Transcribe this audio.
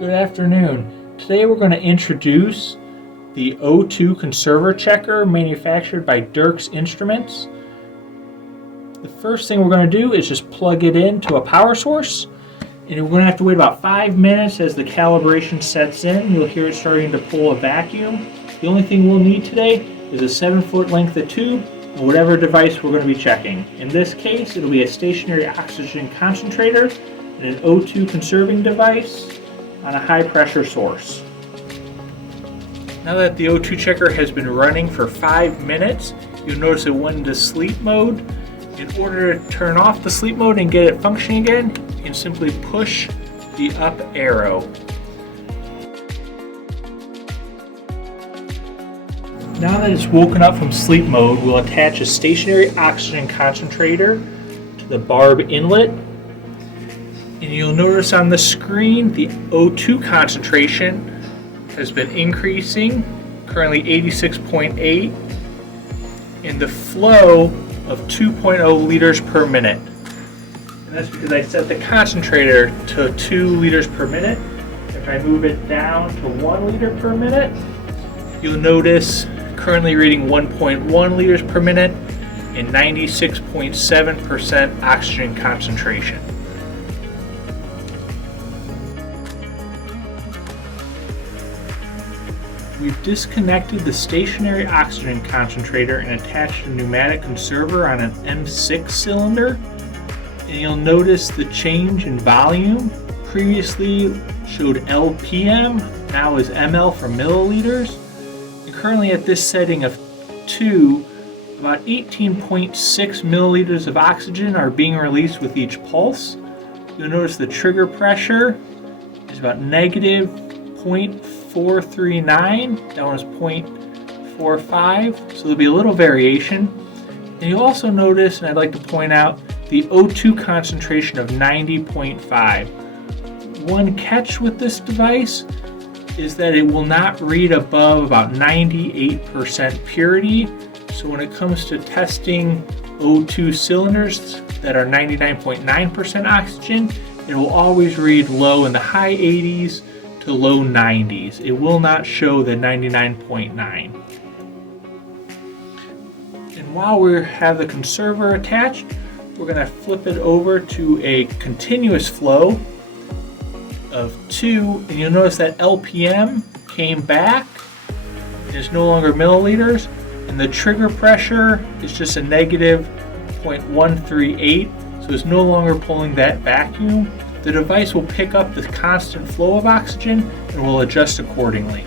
Good afternoon. Today we're going to introduce the O2 conserver checker manufactured by Dirk's Instruments. The first thing we're going to do is just plug it into a power source, and we're going to have to wait about 5 minutes as the calibration sets in. You'll hear it starting to pull a vacuum. The only thing we'll need today is a 7-foot length of tube and whatever device we're going to be checking. In this case, it'll be a stationary oxygen concentrator and an O2 conserving device on a high pressure source. Now that the O2 checker has been running for 5 minutes, you'll notice it went into sleep mode. In order to turn off the sleep mode and get it functioning again, you can simply push the up arrow. Now that it's woken up from sleep mode, we'll attach a stationary oxygen concentrator to the barb inlet. And you'll notice on the screen the O2 concentration has been increasing, currently 86.8, and the flow of 2.0 liters per minute. And that's because I set the concentrator to 2 liters per minute. If I move it down to 1 liter per minute, you'll notice currently reading 1.1 liters per minute and 96.7% oxygen concentration. We've disconnected the stationary oxygen concentrator and attached a pneumatic conserver on an M6 cylinder. And you'll notice the change in volume. Previously showed LPM, now is ml for milliliters. And currently at this setting of 2, about 18.6 milliliters of oxygen are being released with each pulse. You'll notice the trigger pressure is about negative 0.439, down as 0.45, so there'll be a little variation. And you'll also notice, and I'd like to point out, the O2 concentration of 90.5. One catch with this device is that it will not read above about 98% purity, so when it comes to testing O2 cylinders that are 99.9% oxygen, it will always read low in the high 80s to low 90s. It will not show the 99.9. And while we have the conserver attached, we're going to flip it over to a continuous flow of 2, and you'll notice that LPM came back and is no longer milliliters, and the trigger pressure is just a negative 0.138, so it's no longer pulling that vacuum. The device will pick up the constant flow of oxygen and will adjust accordingly.